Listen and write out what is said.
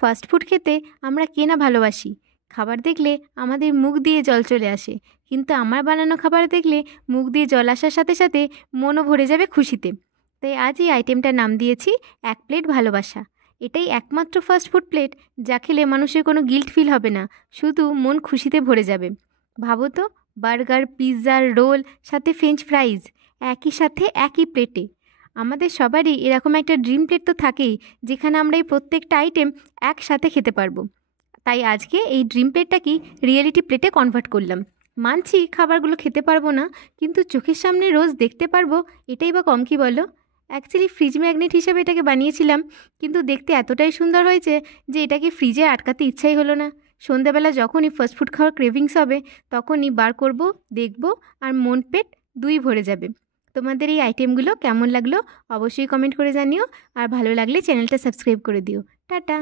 Fast food খেতে আমরা কে না ভালোবাসি। খাবার দেখলে আমাদের মুখ দিয়ে জল চলে আসে, কিন্তু আমার বানানো খাবার দেখলে মুখ দিয়ে জল আসার সাথে সাথে মনও ভরে যাবে খুশিতে। তাই আজ এই আইটেমটার নাম দিয়েছি এক প্লেট ভালোবাসা। এটাই একমাত্র ফাস্টফুড প্লেট যা খেলে মানুষের কোনো গিল্ট ফিল হবে না, শুধু মন খুশিতে ভরে যাবে। ভাবো তো, বার্গার, পিৎজা, রোল, সাথে ফ্রেঞ্চ ফ্রাইজ একই সাথে একই প্লেটে। আমাদের সবারই এরকম একটা ড্রিম প্লেট তো থাকেই, যেখানে আমরা এই প্রত্যেকটা আইটেম একসাথে খেতে পারবো। তাই আজকে এই ড্রিম প্লেটটাকেই রিয়েলিটি প্লেটে কনভার্ট করলাম। মানছি খাবারগুলো খেতে পারবো না, কিন্তু চোখের সামনে রোজ দেখতে পারবো, এটাই বা কম কি বলো। অ্যাকচুয়ালি ফ্রিজ ম্যাগনেট হিসাবে এটাকে বানিয়েছিলাম, কিন্তু দেখতে এতটাই সুন্দর হয়েছে যে এটাকে ফ্রিজে আটকাতে ইচ্ছাই হলো না। সন্ধ্যাবেলা যখনই ফাস্টফুড খাওয়ার ক্রেভিংস হবে, তখনই বার করব, দেখব, আর মন পেট দুই ভরে যাবে। তোমাদের এই আইটেমগুলো কেমন লাগলো অবশ্যই কমেন্ট করে জানিও, আর ভালো লাগলে চ্যানেলটা সাবস্ক্রাইব করে দিও। টাটা।